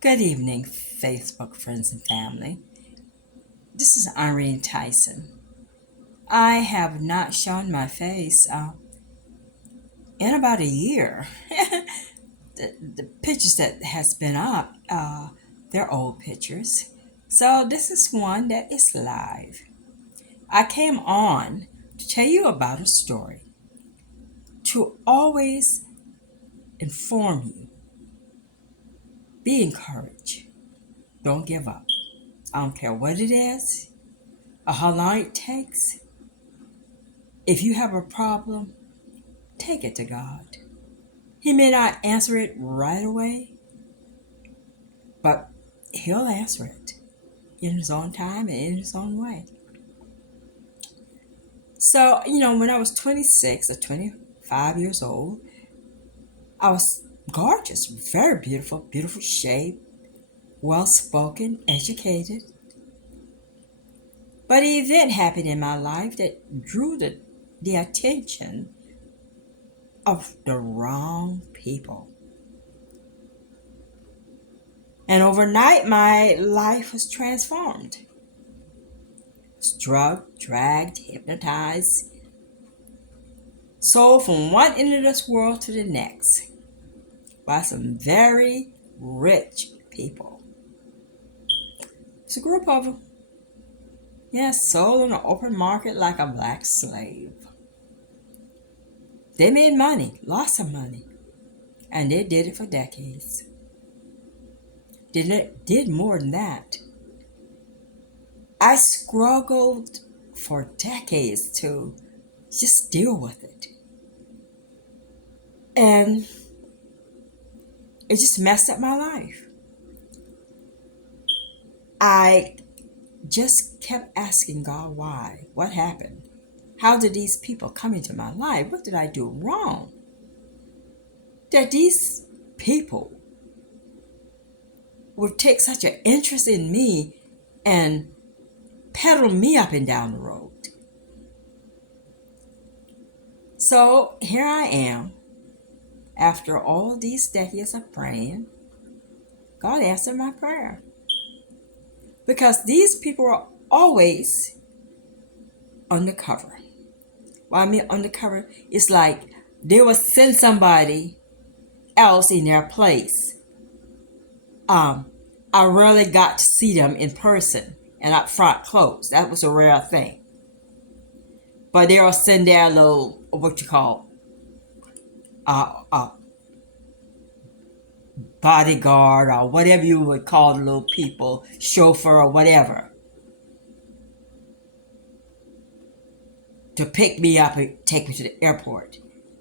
Good evening, Facebook friends and family. This is Irene Tyson. I have not shown my face in about a year. The pictures that has been up, they're old pictures. So this is one that is live. I came on to tell you about a story, to always inform you. Be encouraged. Don't give up. I don't care what it is or how long it takes. If you have a problem, take it to God. He may not answer it right away, but He'll answer it in His own time and in His own way. So, when I was 26 or 25 years old, I was gorgeous, very beautiful, beautiful shape, well spoken, educated. But an event happened in my life that drew the attention of the wrong people. And overnight, my life was transformed. Was drugged, dragged, hypnotized, sold from one end of this world to the next by some very rich people. It's a group of them. Yes, sold on the open market like a black slave. They made money, lots of money, and they did it for decades. Did more than that. I struggled for decades to just deal with it. And it just messed up my life. I just kept asking God why. What happened? How did these people come into my life? What did I do wrong? That these people would take such an interest in me and pedal me up and down the road. So here I am, after all these decades of praying. God answered my prayer. Because these people are always undercover. What I mean undercover, it's like they will send somebody else in their place. I rarely got to see them in person and up front close. That was a rare thing. But they'll send their little, what you call, bodyguard or whatever you would call the little people, chauffeur or whatever, to pick me up and take me to the airport.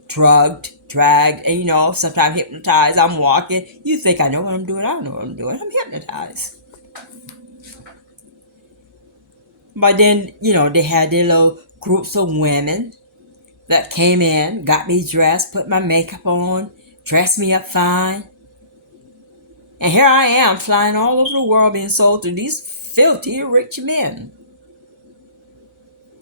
Drugged, dragged, and sometimes hypnotized. I'm walking. You think I know what I'm doing? I don't know what I'm doing. I'm hypnotized. But then, they had their little groups of women that came in, got me dressed, put my makeup on, dressed me up fine. And here I am flying all over the world being sold to these filthy rich men.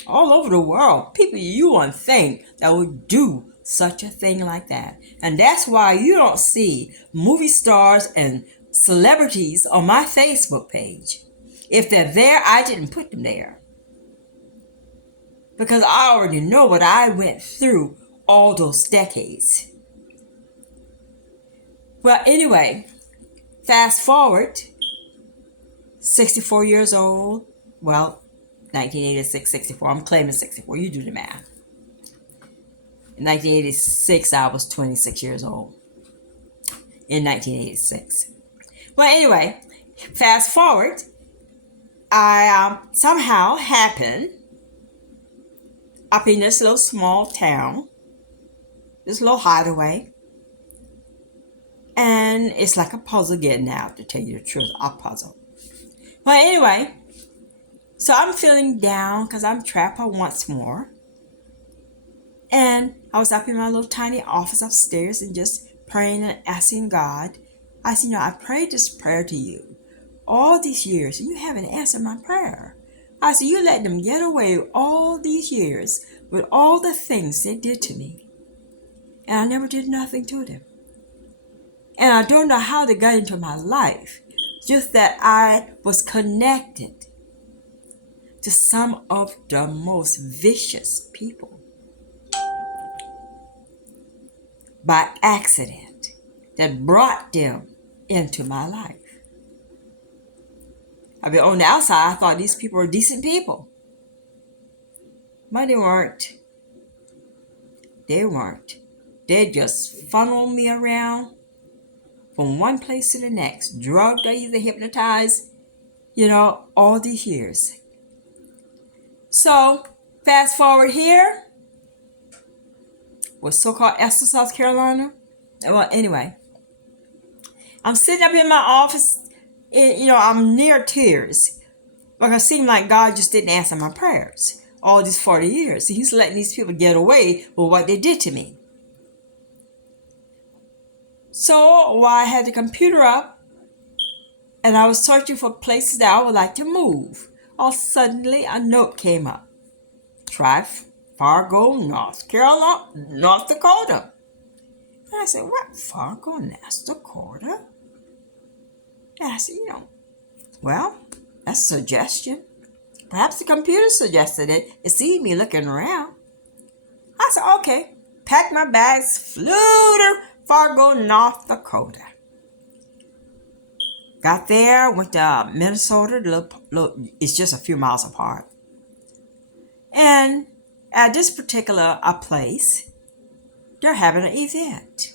All over the world. People you wouldn't think that would do such a thing like that. And that's why you don't see movie stars and celebrities on my Facebook page. If they're there, I didn't put them there. Because I already know what I went through all those decades. Well, anyway, fast forward, 64 years old. Well, 1986, 64. I'm claiming 64. You do the math. In 1986, I was 26 years old. In 1986. Well, anyway, fast forward, I somehow happened up in this little small town, this little hideaway. And it's like a puzzle getting out, to tell you the truth, a puzzle. But anyway, so I'm feeling down because I'm trapped once more. And I was up in my little tiny office upstairs and just praying and asking God. I said, I prayed this prayer to you all these years and you haven't answered my prayer. I said, you let them get away all these years with all the things they did to me. And I never did nothing to them. And I don't know how they got into my life. just that I was connected to some of the most vicious people by accident that brought them into my life. I mean, on the outside, I thought these people were decent people. But they weren't. They weren't. They just funneled me around from one place to the next, drugged or either hypnotized, all these years. So, fast forward here, with so-called Esther, South Carolina. Well, anyway, I'm sitting up in my office, and, I'm near tears. Because it seemed like God just didn't answer my prayers all these 40 years. He's letting these people get away with what they did to me. So while I had the computer up and I was searching for places that I would like to move, all suddenly a note came up. Try Fargo, North Carolina, North Dakota. And I said, what? Fargo, North Dakota? And I said, well, that's a suggestion. Perhaps the computer suggested it. It see me looking around. I said, okay. Packed my bags, flew to Fargo, North Dakota. Got there, went to Minnesota. It's just a few miles apart. And at this particular place, they're having an event.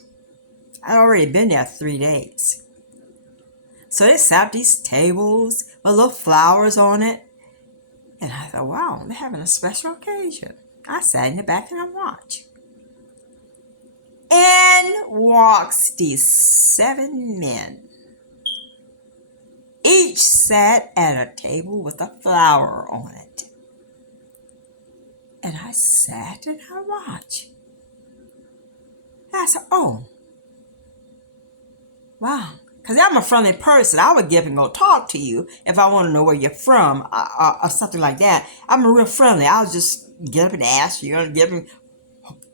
I'd already been there 3 days. So they set up these tables with little flowers on it. And I thought, wow, they're having a special occasion. I sat in the back and I watched. And walks these 7 men. Each sat at a table with a flower on it. And I sat and I watched. And I said, oh, wow. Because I'm a friendly person. I would get up and go talk to you if I want to know where you're from or something like that. I'm a real friendly. I'll just get up and ask you and get up and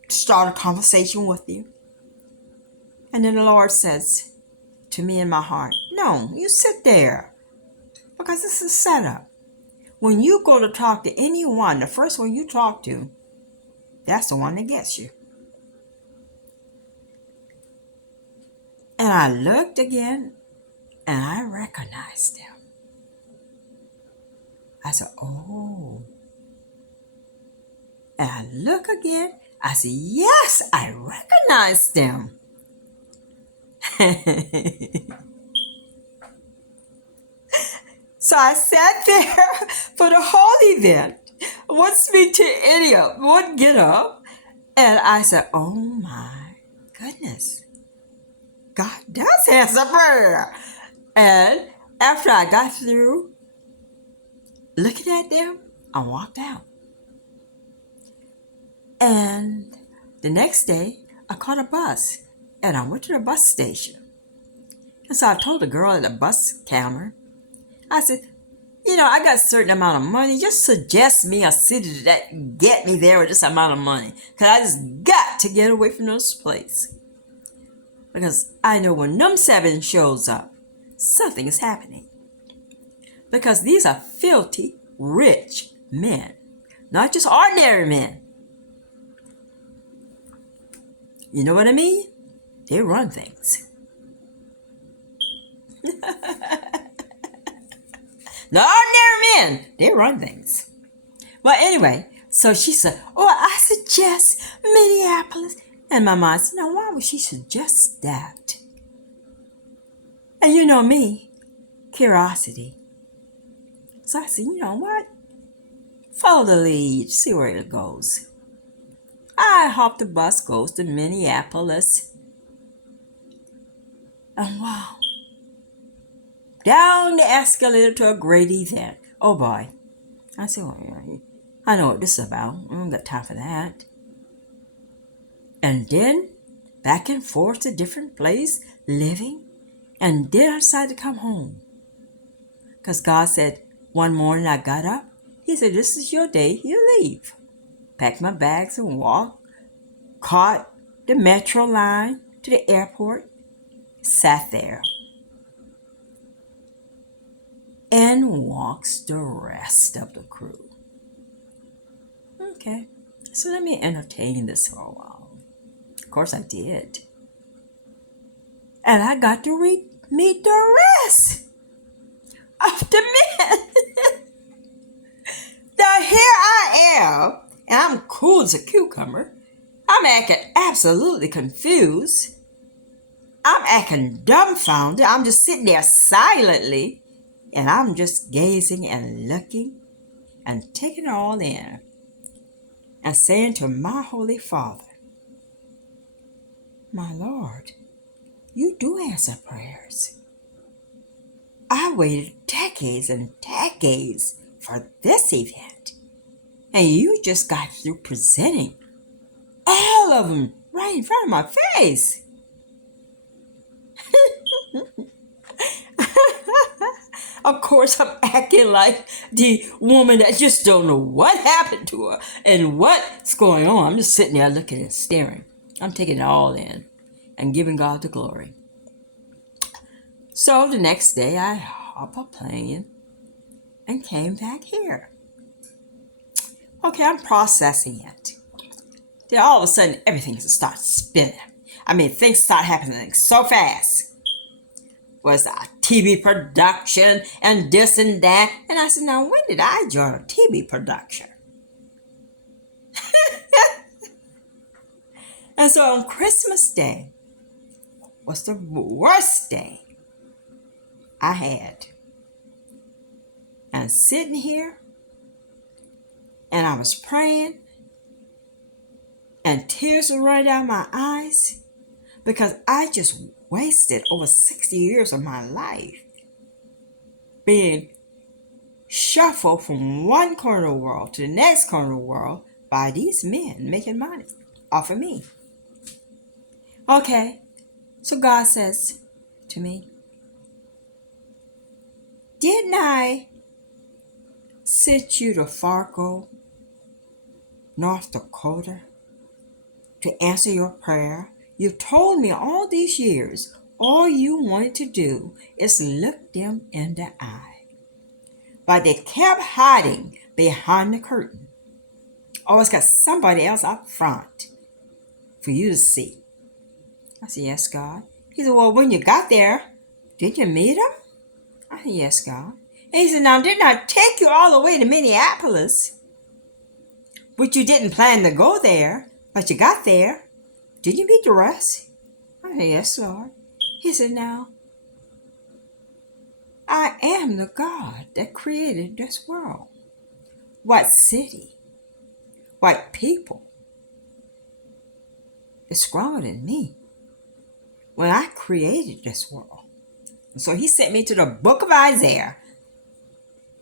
start a conversation with you. And then the Lord says to me in my heart, no, you sit there because this is set up. When you go to talk to anyone, the first one you talk to, that's the one that gets you. And I looked again and I recognized him. I said, oh. And I look again. I said, yes, I recognized them. So I sat there for the whole event. Wouldn't speak to any of them. Wouldn't get up. And I said, oh my goodness. God does answer prayer. And after I got through looking at them, I walked out. And the next day, I caught a bus. And I went to the bus station. And so I told the girl at the bus counter, I said, I got a certain amount of money. Just suggest me a city that get me there with this amount of money. Because I just got to get away from this place. Because I know when them 7 shows up, something is happening. Because these are filthy, rich men. Not just ordinary men. You know what I mean? They run things. The ordinary men, they run things. Well, anyway, so she said, oh, I suggest Minneapolis. And my mind said, now why would she suggest that? And you know me, curiosity. So I said, you know what? Follow the lead, see where it goes. I hopped the bus, goes to Minneapolis. And wow. Down the escalator to a great event. Oh boy. I said, well, I know what this is about. I don't got time for that. And then back and forth to different places, living. And then I decided to come home. Because God said, one morning I got up. He said, this is your day. You leave. Packed my bags and walked. Caught the metro line to the airport. Sat there. and walks the rest of the crew. Okay, so let me entertain this for a while. Of course I did. And I got to meet the rest of the men. Now here I am, and I'm cool as a cucumber. I'm acting absolutely confused. I'm acting dumbfounded. I'm just sitting there silently, and I'm just gazing and looking and taking it all in and saying to my Holy Father, my Lord, you do answer prayers. I waited decades and decades for this event, and you just got through presenting all of them right in front of my face. Of course, I'm acting like the woman that just don't know what happened to her and what's going on. I'm just sitting there looking and staring. I'm taking it all in and giving God the glory. So the next day, I hopped a plane and came back here. Okay, I'm processing it. Then all of a sudden, everything just starts spinning. I mean, things start happening so fast. Was a TV production and this and that. And I said, now when did I join a TV production? And so on Christmas Day was the worst day I had. And sitting here, and I was praying, and tears were running down my eyes because I just wasted over 60 years of my life being shuffled from one corner of the world to the next corner of the world by these men making money off of me. Okay, so God says to me, didn't I send you to Fargo, North Dakota, to answer your prayer? You've told me all these years, all you wanted to do is look them in the eye. But they kept hiding behind the curtain. Always got somebody else up front for you to see. I said, yes, God. He said, well, when you got there, did you meet him? I said, yes, God. And he said, now, didn't I take you all the way to Minneapolis? But you didn't plan to go there, but you got there. Did you meet the rest? I said, yes, Lord. He said, now, I am the God that created this world. What city, what people is stronger than me when I created this world? And so he sent me to the book of Isaiah,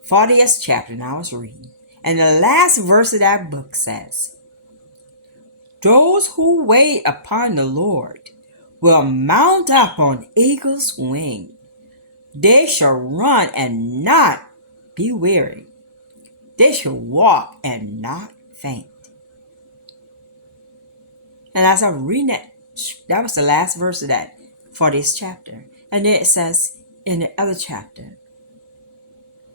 40th chapter, and I was reading. And the last verse of that book says, those who wait upon the Lord will mount up on eagle's wing. They shall run and not be weary. They shall walk and not faint. And as I'm reading that was the last verse of that 40th chapter. And then it says in the other chapter,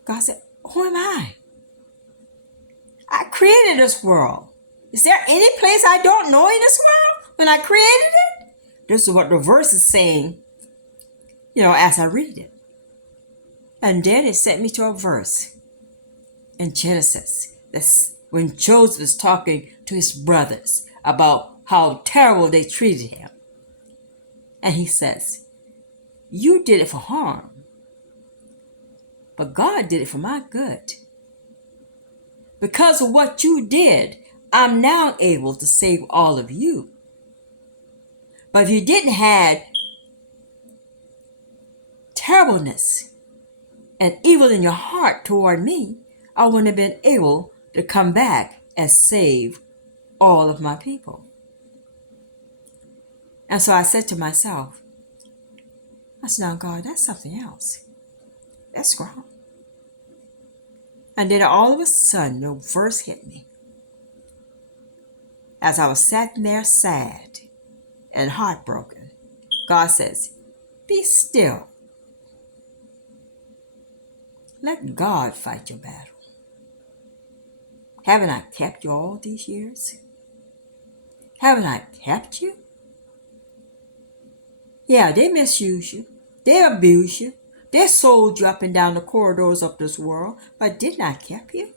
God said, who am I? I created this world. Is there any place I don't know in this world when I created it? This is what the verse is saying, as I read it. And then it sent me to a verse in Genesis. That's when Joseph is talking to his brothers about how terrible they treated him. And he says, you did it for harm, but God did it for my good. Because of what you did, I'm now able to save all of you. But if you didn't have terribleness and evil in your heart toward me, I wouldn't have been able to come back and save all of my people. And so I said to myself, I said, now God, that's something else. That's strong. And then all of a sudden, the verse hit me. As I was sitting there sad and heartbroken, God says, be still Let God fight your battle. Haven't I kept you all these years? Haven't I kept you? Yeah, they misuse you. They abuse you. They sold you up and down the corridors of this world, but didn't I keep you?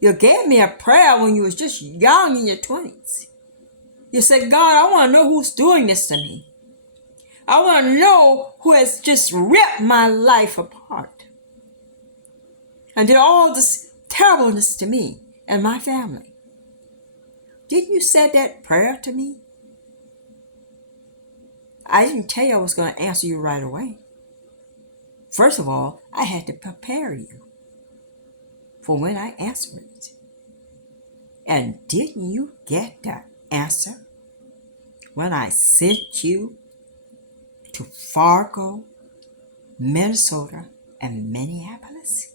You gave me a prayer when you was just young in your 20s. You said, God, I want to know who's doing this to me. I want to know who has just ripped my life apart and did all this terribleness to me and my family. Didn't you say that prayer to me? I didn't tell you I was going to answer you right away. First of all, I had to prepare you for when I answered it. And didn't you get that answer when I sent you to Fargo, Minnesota, and Minneapolis?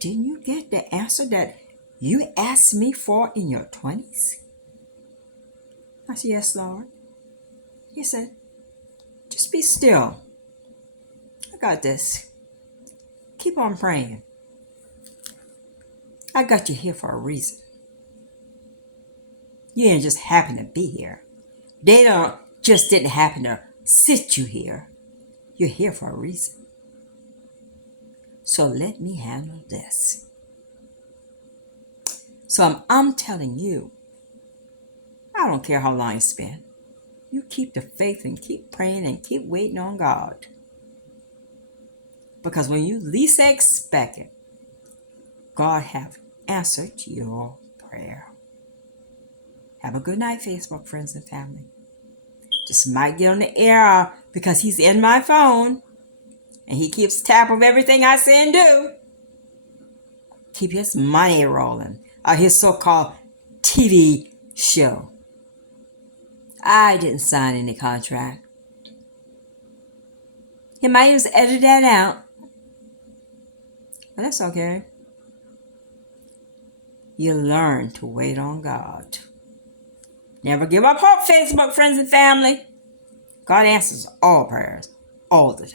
Didn't you get the answer that you asked me for in your 20s? I said, yes, Lord. He said, just be still. I got this. Keep on praying. I got you here for a reason. You didn't just happen to be here. They didn't happen to sit you here. You're here for a reason. So let me handle this. So I'm telling you, I don't care how long it's been. You keep the faith and keep praying and keep waiting on God. Because when you least expect it, God have answered your prayer. Have a good night, Facebook friends and family. This might get on the air because he's in my phone and he keeps tab of everything I say and do. Keep his money rolling. His so-called TV show. I didn't sign any contract. He might just edit that out. But that's okay. You learn to wait on God. Never give up hope, Facebook friends and family. God answers all prayers all the time.